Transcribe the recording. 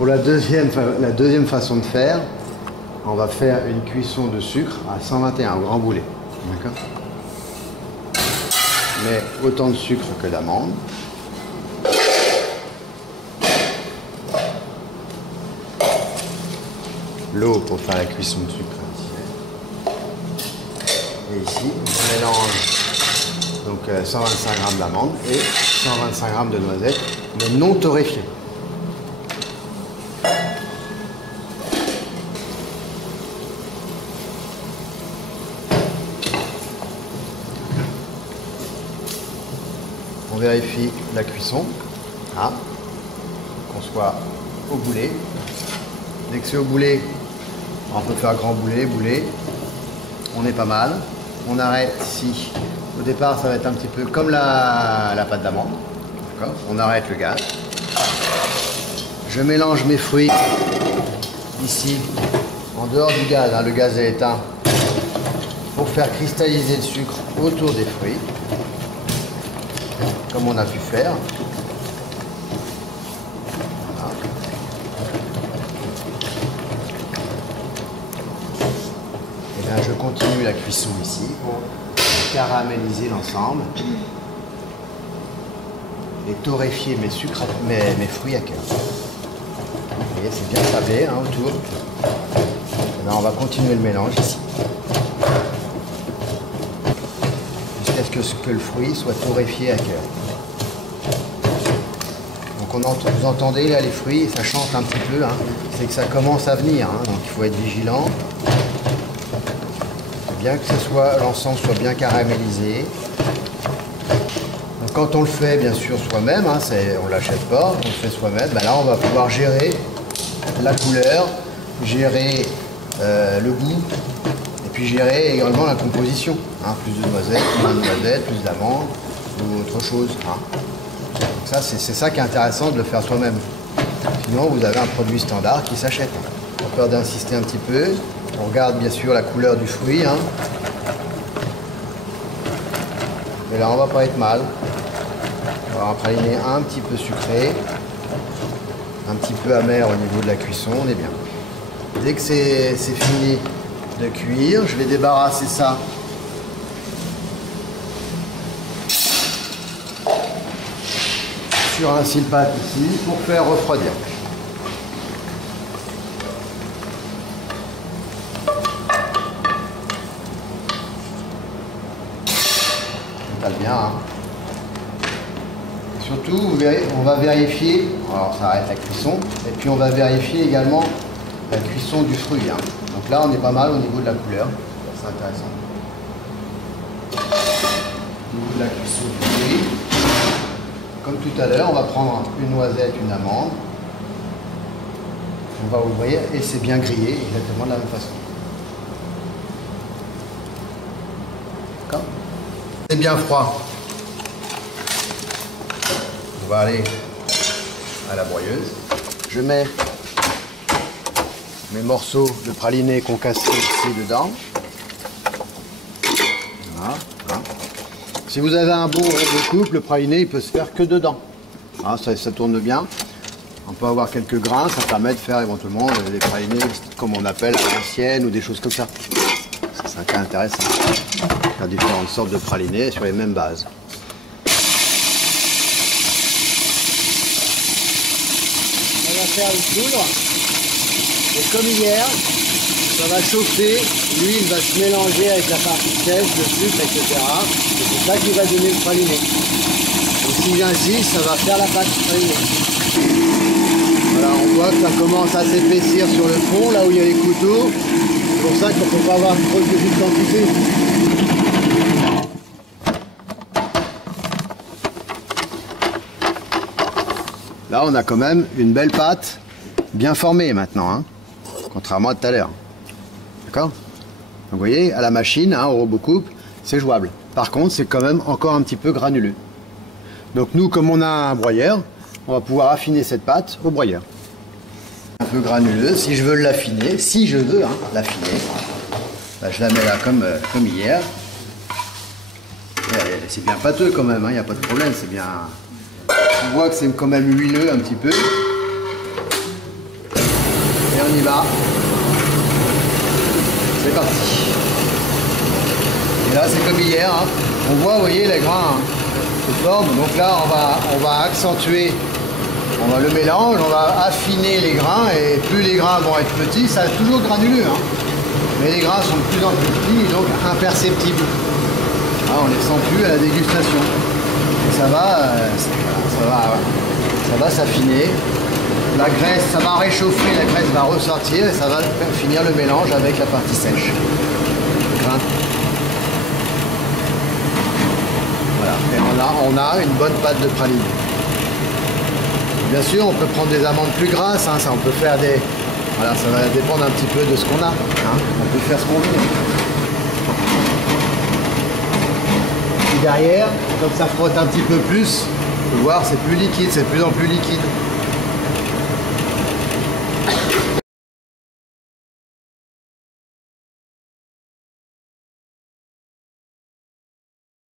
Pour la deuxième façon de faire, on va faire une cuisson de sucre à 121 au grand boulet. D'accord? Mais autant de sucre que d'amandes. L'eau pour faire la cuisson de sucre. Et ici, on mélange donc 125 g d'amandes et 125 g de noisettes, mais non torréfiées. On vérifie la cuisson, qu'on soit au boulet. Dès que c'est au boulet, on peut faire grand boulet, on est pas mal. On arrête ici. Au départ, ça va être un petit peu comme la pâte d'amande. On arrête le gaz. Je mélange mes fruits ici, en dehors du gaz. Le gaz est éteint pour faire cristalliser le sucre autour des fruits, comme on a pu faire. Voilà. Et bien, je continue la cuisson ici pour caraméliser l'ensemble et torréfier mes fruits à cœur. Vous voyez, c'est bien sablé autour. Et bien, on va continuer le mélange ici. Jusqu'à ce que le fruit soit torréfié à cœur. Donc vous entendez là les fruits, ça chante un petit peu, c'est que ça commence à venir, donc il faut être vigilant. Bien que l'ensemble soit bien caramélisé. Donc quand on le fait bien sûr soi-même, on ne l'achète pas, on le fait soi-même, là on va pouvoir gérer la couleur, gérer le goût, et puis gérer également la composition. Plus de noisettes, moins de noisettes, plus d'amandes, ou autre chose. Donc ça, c'est ça qui est intéressant de le faire soi-même. Sinon, vous avez un produit standard qui s'achète. Pas peur d'insister un petit peu. On regarde bien sûr la couleur du fruit. Mais là, on va pas être mal. On va avoir un praliné un petit peu sucré, un petit peu amer au niveau de la cuisson. On est bien. Dès que c'est fini de cuire, je vais débarrasser ça sur un cile-pâte ici pour faire refroidir. Ça va bien. Surtout, on va vérifier, alors ça arrête la cuisson, et puis on va vérifier également la cuisson du fruit. Donc là, on est pas mal au niveau de la couleur. C'est intéressant. Au niveau de la cuisson du fruit. Comme tout à l'heure, on va prendre une noisette, une amande. On va ouvrir et c'est bien grillé exactement de la même façon. D'accord ? C'est bien froid. On va aller à la broyeuse. Je mets mes morceaux de praliné concassés ici dedans. Voilà. Si vous avez un bon de coupe, le praliné il peut se faire que dedans. Ça tourne bien. On peut avoir quelques grains, ça permet de faire éventuellement des pralinés comme on appelle à l'ancienne ou des choses comme ça. C'est un cas intéressant. Faire différentes sortes de pralinés sur les mêmes bases. On va faire une poudre. Et comme hier, ça va chauffer, l'huile va se mélanger avec la partie sèche, le sucre, etc. Et c'est ça qui va donner le praliné. Et si j'insiste, ça va faire la pâte pralinée. Voilà, on voit que ça commence à s'épaissir sur le fond, là où il y a les couteaux. C'est pour ça qu'il ne faut pas avoir trop de petite quantité. Là, on a quand même une belle pâte bien formée maintenant, contrairement à tout à l'heure. D'accord? Donc vous voyez, à la machine, au robot coupe, c'est jouable. Par contre, c'est quand même encore un petit peu granuleux. Donc nous, comme on a un broyeur, on va pouvoir affiner cette pâte au broyeur. Un peu granuleuse, si je veux l'affiner, l'affiner, je la mets là comme hier. C'est bien pâteux quand même, il n'y a pas de problème, c'est bien... On voit que c'est quand même huileux un petit peu. on y va. C'est parti. Et là c'est comme hier, hein. On voit, vous voyez, les grains se forment. Donc là on va accentuer, le mélange, on va affiner les grains, et plus les grains vont être petits, ça est toujours granuleux, hein. Mais les grains sont de plus en plus petits et donc imperceptibles. Ah, on ne les sent plus à la dégustation. Et ça va s'affiner. La graisse, ça va réchauffer, la graisse va ressortir et ça va finir le mélange avec la partie sèche. Voilà, et on a une bonne pâte de praline. Bien sûr, on peut prendre des amandes plus grasses, hein, ça on peut faire des... Voilà, ça va dépendre un petit peu de ce qu'on a. Hein. On peut faire ce qu'on veut. Et derrière, comme ça frotte un petit peu plus, vous pouvez voir, c'est plus liquide, c'est de plus en plus liquide.